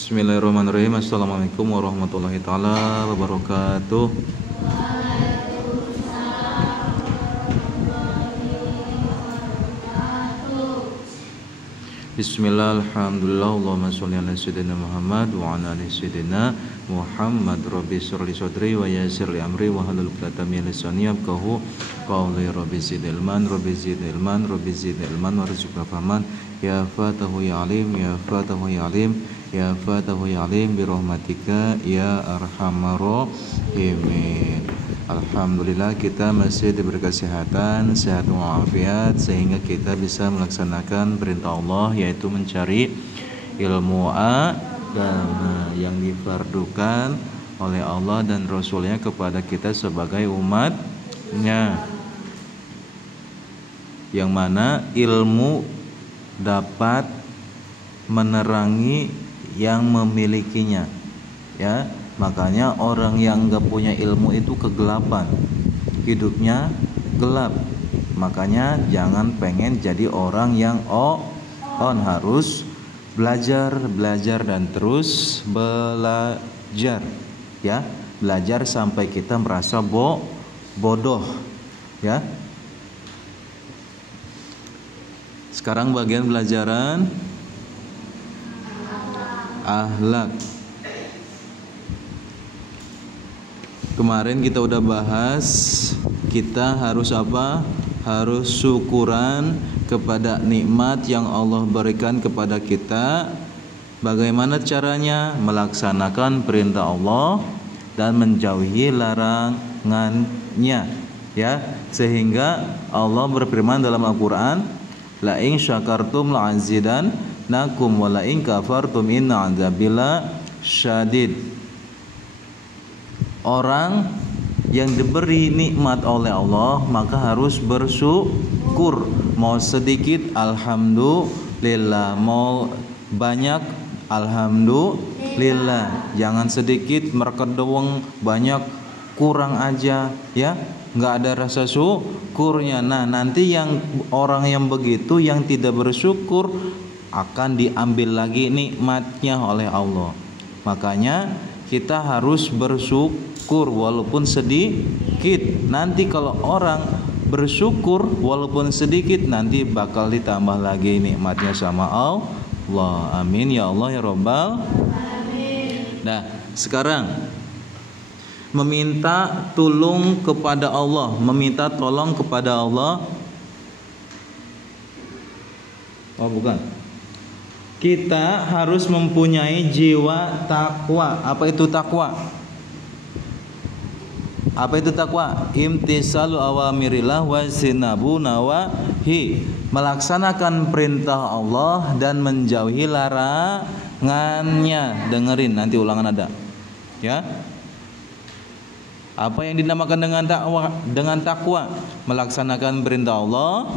Bismillahirrahmanirrahim. Assalamualaikum warahmatullahi taala wabarakatuh. Bismillah, alhamdulillah, Allahumma sholli ala sayyidina Muhammad wa ala ali sayyidina Muhammad. Rabbi shrahli sadri wa yassir li amri wa hlul 'uqdatam min lisani yafqahu qawli. Rabbi zid ilman, Rabbi zid ilman, Rabbi zid ilman warzuqna fahman. Ya Fatahu ya Alim, ya Fatahu ya Alim, ya Fatahu ya Alim bi rahmatika ya arhamar rahimin. Alhamdulillah kita masih diberi kesehatan, sehat walafiat sehingga kita bisa melaksanakan perintah Allah, yaitu mencari ilmu agama yang difardukan oleh Allah dan Rasulnya kepada kita sebagai umatnya, yang mana ilmu dapat menerangi yang memilikinya, ya. Makanya orang yang gak punya ilmu itu kegelapan, hidupnya gelap. Makanya jangan pengen jadi orang yang harus belajar dan terus belajar, ya. Belajar sampai kita merasa bodoh, ya. Sekarang bagian pelajaran akhlak. Kemarin kita udah bahas kita harus apa? Harus syukuran kepada nikmat yang Allah berikan kepada kita. Bagaimana caranya? Melaksanakan perintah Allah dan menjauhi larangannya, ya. Sehingga Allah berfirman dalam Al-Qur'an, la in syakartum la azidannakum wa la in kafartum inna 'adzabil syadid. Orang yang diberi nikmat oleh Allah maka harus bersyukur. Mau sedikit alhamdulillah, mau banyak alhamdulillah. Jangan sedikit merkedeweng, banyak kurang aja, ya. Nggak ada rasa syukurnya. Nah, nanti yang orang yang begitu, yang tidak bersyukur, akan diambil lagi nikmatnya oleh Allah. Makanya kita harus bersyukur walaupun sedikit. Nanti kalau orang bersyukur walaupun sedikit, nanti bakal ditambah lagi nikmatnya sama Allah. Amin ya Allah ya Rabbal alamin. Nah, sekarang meminta tolong kepada Allah, meminta tolong kepada Allah. Oh, bukan. Kita harus mempunyai jiwa takwa. Apa itu takwa? Apa itu takwa? Imtisalu awamirillah wa zinabu nawahi. Melaksanakan perintah Allah dan menjauhi larangannya. Dengerin, nanti ulangan ada, ya. Apa yang dinamakan dengan takwa? Dengan takwa, melaksanakan perintah Allah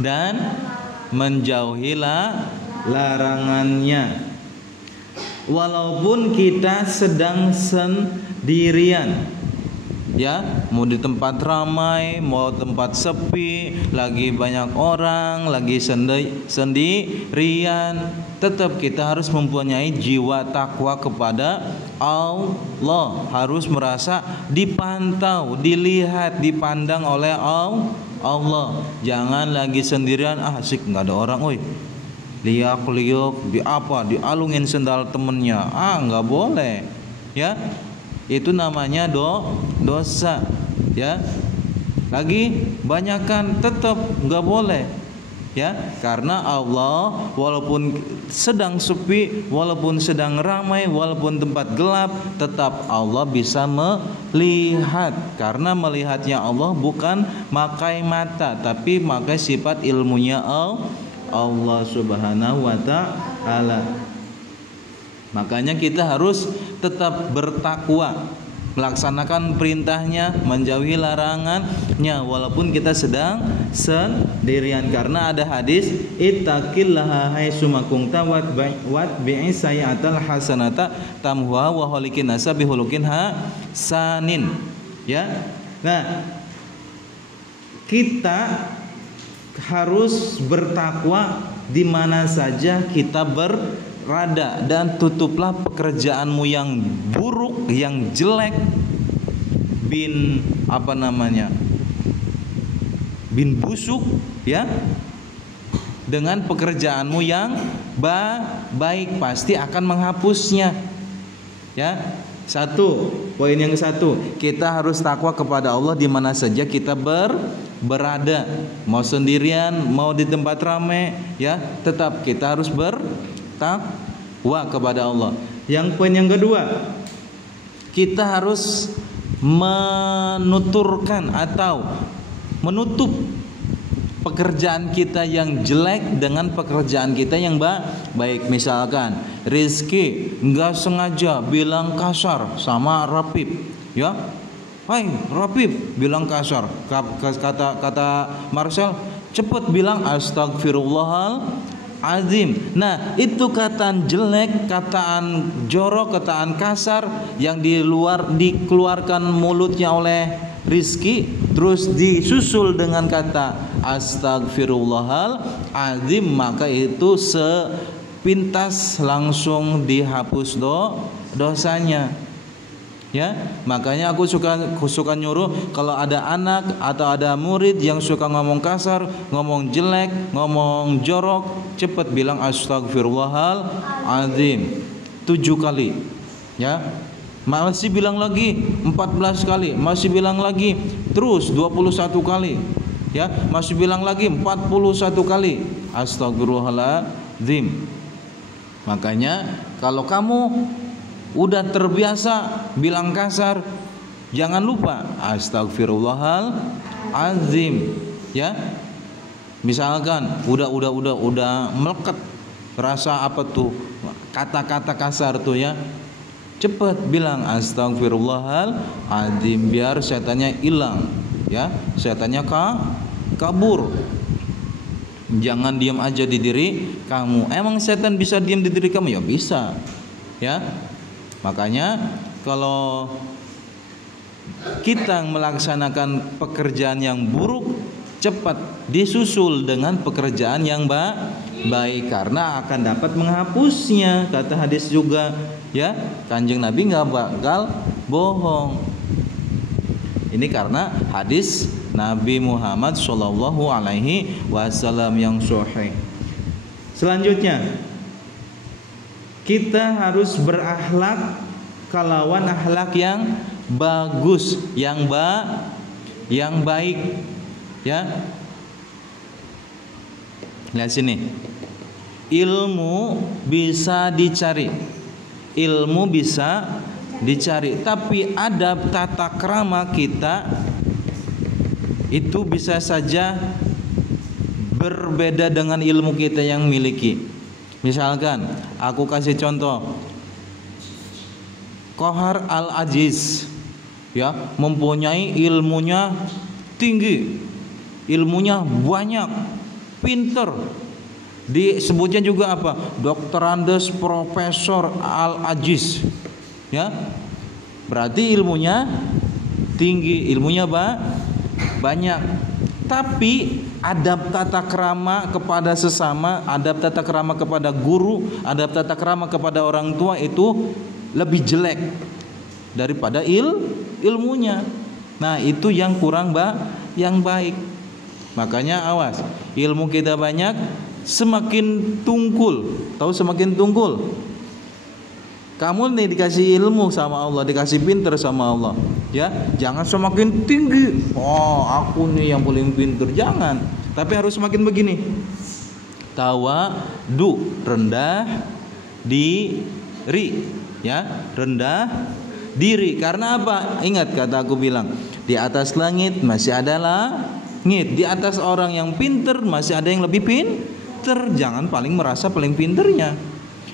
dan menjauhi larangannya. Walaupun kita sedang sendirian, ya, mau di tempat ramai, mau tempat sepi, lagi banyak orang, lagi sendirian, tetap kita harus mempunyai jiwa takwa kepada Allah. Harus merasa dipantau, dilihat, dipandang oleh Allah. Jangan lagi sendirian, asik nggak ada orang, oi, liak-liuk, dialungin sendal temennya, nggak boleh, ya. Itu namanya dosa, ya. Lagi banyakkan tetap nggak boleh, ya. Karena Allah walaupun sedang sepi, walaupun sedang ramai, walaupun tempat gelap, tetap Allah bisa melihat. Karena melihatnya Allah bukan makai mata, tapi makai sifat ilmunya Allah Subhanahu wa ta'ala. Makanya kita harus tetap bertakwa, melaksanakan perintahnya, menjauhi larangannya walaupun kita sedang sendirian. Karena ada hadis, ittaqillaha haitsuma kunta watbi'i sayyi'atal hasanata tamhuha wa khaliqin nasa bihuluqin hasanin, ya. Nah, kita harus bertakwa di mana saja kita rada dan tutuplah pekerjaanmu yang buruk, yang jelek, bin busuk, ya, dengan pekerjaanmu yang baik, pasti akan menghapusnya. Ya, poin yang satu, kita harus takwa kepada Allah di mana saja kita berada, mau sendirian, mau di tempat ramai, ya, tetap kita harus bertakwa kepada Allah. Yang poin yang kedua, kita harus menuturkan atau menutup pekerjaan kita yang jelek dengan pekerjaan kita yang baik. Misalkan Rizky nggak sengaja bilang kasar sama Rapip, ya, hai Rapip, bilang kasar. Kata Marcel, cepet bilang astagfirullahaladzim. Nah, itu kataan jelek, kataan jorok, kataan kasar yang dikeluarkan mulutnya oleh Rizky, terus disusul dengan kata astagfirullahaladzim, maka itu sepintas langsung dihapus dosanya. Ya, makanya aku suka nyuruh kalau ada anak atau ada murid yang suka ngomong kasar, ngomong jelek, ngomong jorok, cepat bilang astagfirullahaladzim 7 kali. Ya, masih bilang lagi 14 kali, masih bilang lagi terus 21 kali, ya, masih bilang lagi 41 kali astagfirullahaladzim. Makanya kalau kamu udah terbiasa bilang kasar, jangan lupa astagfirullahaladzim, ya. Misalkan udah melekat rasa apa tuh kata-kata kasar tuh, ya, cepat bilang astagfirullahaladzim biar setannya hilang, ya, setannya kabur. Jangan diam aja di diri kamu. Emang setan bisa diam di diri kamu? Ya bisa, ya. Makanya kalau kita melaksanakan pekerjaan yang buruk, cepat disusul dengan pekerjaan yang baik, karena akan dapat menghapusnya. Kata hadis juga, ya, Kanjeng Nabi nggak bakal bohong. Ini karena hadis Nabi Muhammad SAW yang sahih. Selanjutnya, kita harus berakhlak kalawan akhlak yang bagus, yang baik, ya. Lihat sini, ilmu bisa dicari, tapi adab tata krama kita itu bisa saja berbeda dengan ilmu kita yang miliki. Misalkan aku kasih contoh, Qahar Al-Aziz, ya, mempunyai ilmunya tinggi, ilmunya banyak, pinter, disebutnya juga apa? Dr. Andes Profesor Al-Aziz, ya. Berarti ilmunya tinggi, ilmunya banyak. Tapi adab tata krama kepada sesama, adab tata krama kepada guru, adab tata krama kepada orang tua itu lebih jelek daripada ilmunya. Nah, itu yang kurang yang baik. Makanya awas, ilmu kita banyak, semakin tungkul. Tahu semakin tungkul? Kamu nih dikasih ilmu sama Allah, dikasih pinter sama Allah, ya, jangan semakin tinggi. Oh, aku nih yang paling pinter, jangan. Tapi harus semakin begini. Tawadu, rendah diri, ya, rendah diri. Karena apa? Ingat kata aku bilang, di atas langit masih ada langit, di atas orang yang pinter masih ada yang lebih pinter. Jangan paling merasa paling pinternya.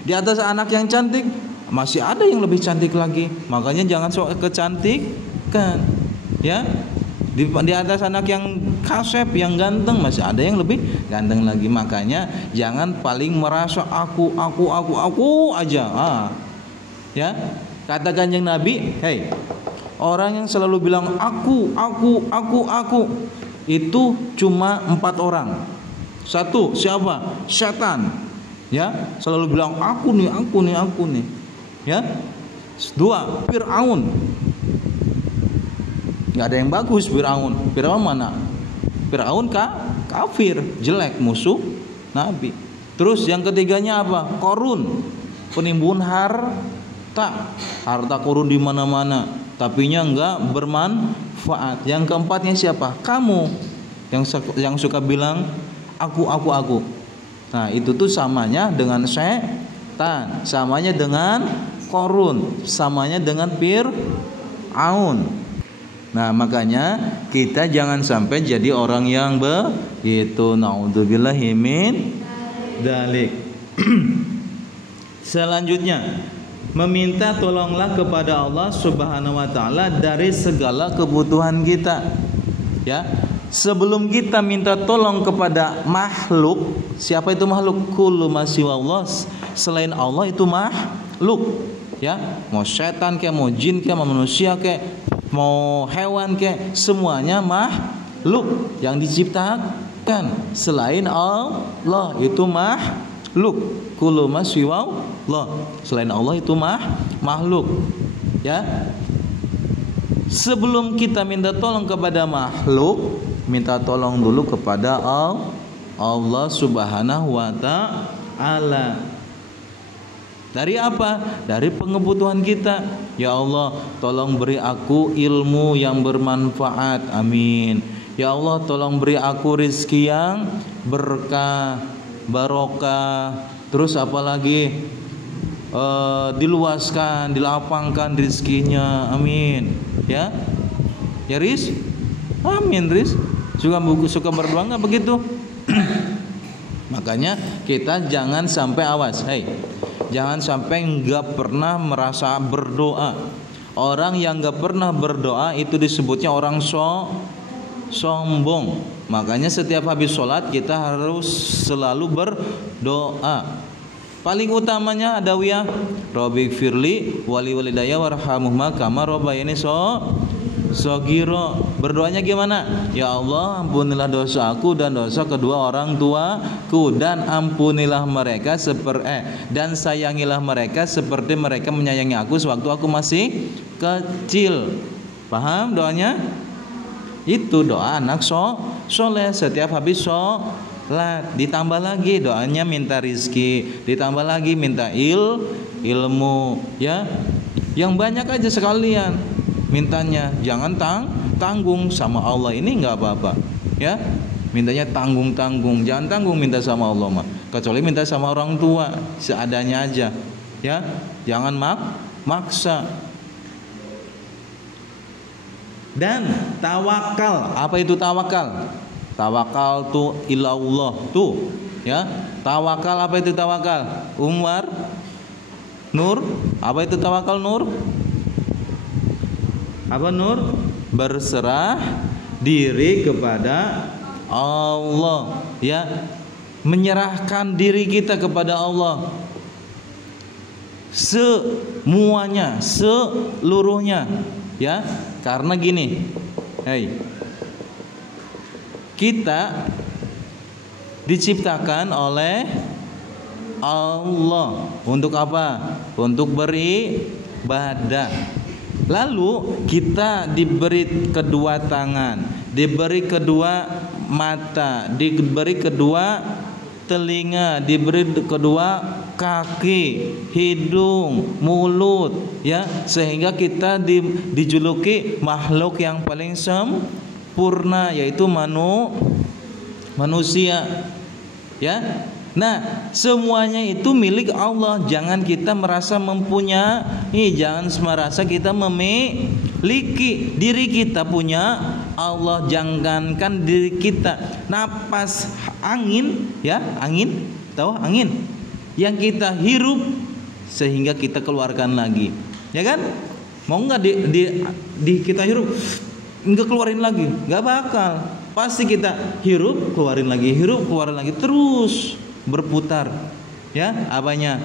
Di atas anak yang cantik masih ada yang lebih cantik lagi. Makanya jangan sok kecantikan, ya. Di atas anak yang kasep, yang ganteng, masih ada yang lebih ganteng lagi. Makanya jangan paling merasa aku aja. Ya. Kata Kanjeng Nabi, hei, orang yang selalu bilang aku itu cuma 4 orang. 1, siapa? Setan. Ya, selalu bilang aku nih, ya. 2, Fir'aun. Nggak ada yang bagus Fir'aun. Fir'aun mana? Fir'aun kafir, jelek, musuh Nabi. Terus yang ketiganya apa? Korun, penimbun harta korun di mana-mana, tapinya enggak bermanfaat. Yang keempatnya siapa? Kamu yang suka bilang aku. Nah, itu tuh samanya dengan setan, samanya dengan korun, samanya dengan Fir'aun. Nah, makanya kita jangan sampai jadi orang yang begitu. Naudzubillahi min dzalik. Selanjutnya, meminta tolonglah kepada Allah Subhanahu wa taala dari segala kebutuhan kita. Ya. Sebelum kita minta tolong kepada makhluk, siapa itu makhluk? Kullu ma siwallah, selain Allah itu makhluk. Ya, mau setan kayak, mau jin kayak, mau manusia kayak, mau hewan kayak, semuanya makhluk yang diciptakan. Selain Allah itu makhluk. Kullu ma siwallah, selain Allah itu makhluk. Ya. Sebelum kita minta tolong kepada makhluk, minta tolong dulu kepada Allah Subhanahu wa taala. Dari apa? Dari pengebutuhan kita. Ya Allah, tolong beri aku ilmu yang bermanfaat. Amin. Ya Allah, tolong beri aku rezeki yang berkah, barokah. Terus apalagi? Diluaskan, dilapangkan rezekinya. Amin. Ya. Ya, Riz? Amin, Riz. Suka berdoa nggak begitu? Makanya kita jangan sampai awas. Jangan sampai nggak pernah merasa berdoa. Orang yang nggak pernah berdoa itu disebutnya orang sombong. Makanya setiap habis sholat kita harus selalu berdoa. Paling utamanya ada wiyah Rabbi firli wali walidayya warhamhuma kama rabbayani sogiro. Berdoanya gimana? Ya Allah, ampunilah dosa aku dan dosa kedua orang tuaku, dan ampunilah mereka dan sayangilah mereka seperti mereka menyayangi aku sewaktu aku masih kecil. Paham doanya? Itu doa anak soleh setiap habis sholat. Ditambah lagi doanya minta rizki, ditambah lagi minta ilmu, ya. Yang banyak aja sekalian mintanya, jangan tanggung sama Allah ini nggak apa-apa, ya. Mintanya tanggung, jangan tanggung minta sama Allah mah, kecuali minta sama orang tua seadanya aja, ya. Jangan maksa. Dan tawakal. Apa itu tawakal? Tawakal tu ilallah tuh, ya. Tawakal, apa itu tawakal? Umar Nur, apa itu tawakal Nur? Apa Nur? Berserah diri kepada Allah, ya. Menyerahkan diri kita kepada Allah semuanya, seluruhnya, ya. Karena gini, kita diciptakan oleh Allah untuk apa? Untuk beribadah. Lalu kita diberi kedua tangan, diberi kedua mata, diberi kedua telinga, diberi kedua kaki, hidung, mulut, ya, sehingga kita dijuluki makhluk yang paling sempurna, yaitu manusia, ya. Nah, semuanya itu milik Allah. Jangan kita merasa mempunyai, jangan merasa kita memiliki. Diri kita punya Allah. Jangankan diri kita, napas angin, ya, angin, tahu angin yang kita hirup sehingga kita keluarkan lagi, ya kan? Mau nggak di kita hirup nggak keluarin lagi? Nggak bakal. Pasti kita hirup keluarin lagi, hirup keluarin lagi, terus berputar, ya. Apanya?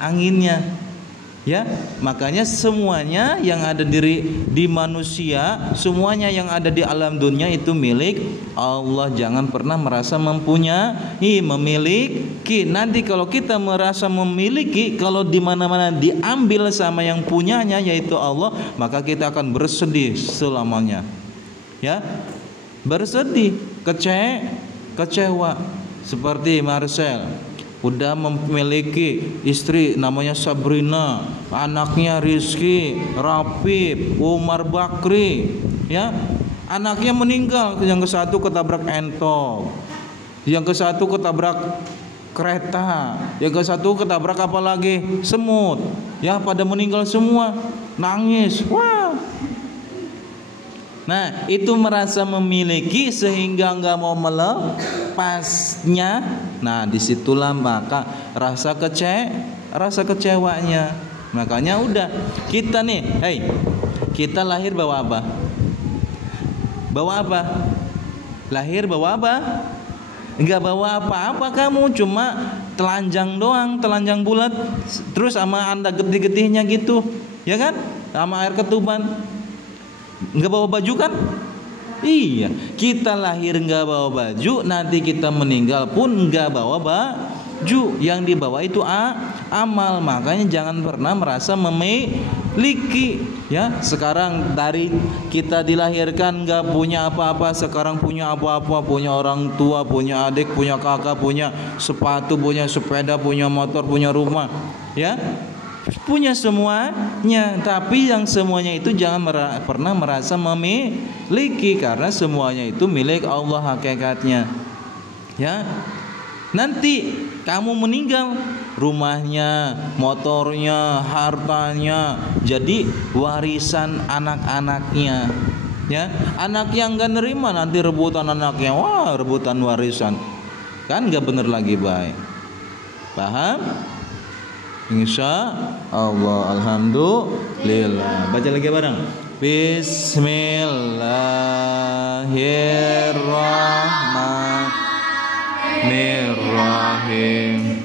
Anginnya, Ya, makanya semuanya yang ada di manusia, semuanya yang ada di alam dunia itu milik Allah. Jangan pernah merasa mempunyai, memiliki. Nanti kalau kita merasa memiliki, kalau di mana-mana diambil sama yang punyanya yaitu Allah, maka kita akan bersedih selamanya. Ya, bersedih, kecewa. Seperti Marcel, udah memiliki istri namanya Sabrina, anaknya Rizky, Rapip, Umar Bakri, ya. Anaknya meninggal, yang ke satu ketabrak entong, yang ke satu ketabrak kereta, yang ke satu ketabrak apa lagi? Semut. Ya, pada meninggal semua. Nangis. Wah. Nah, itu merasa memiliki sehingga nggak mau melepasnya. Nah, disitulah maka rasa kecewanya. Makanya udah kita nih, kita lahir bawa apa? Bawa apa? Lahir bawa apa? Nggak bawa apa-apa kamu, cuma telanjang doang, telanjang bulat, terus sama anda getih-getihnya gitu, ya kan? Sama air ketuban. Nggak bawa baju kan? Iya, kita lahir nggak bawa baju, nanti kita meninggal pun nggak bawa baju. Yang dibawa itu amal. Makanya jangan pernah merasa memiliki. Ya, sekarang dari kita dilahirkan nggak punya apa-apa, sekarang punya apa-apa, punya orang tua, punya adik, punya kakak, punya sepatu, punya sepeda, punya motor, punya rumah. Ya, punya semuanya, tapi yang semuanya itu jangan pernah merasa memiliki, karena semuanya itu milik Allah hakikatnya. Ya, nanti kamu meninggal, rumahnya, motornya, hartanya jadi warisan anak-anaknya. Ya, anak yang nggak nerima nanti rebutan anaknya, wah rebutan warisan, kan nggak bener lagi, baik. Paham? Insya Allah, alhamdulillah. Baca lagi bareng. Bismillahirrahmanirrahim.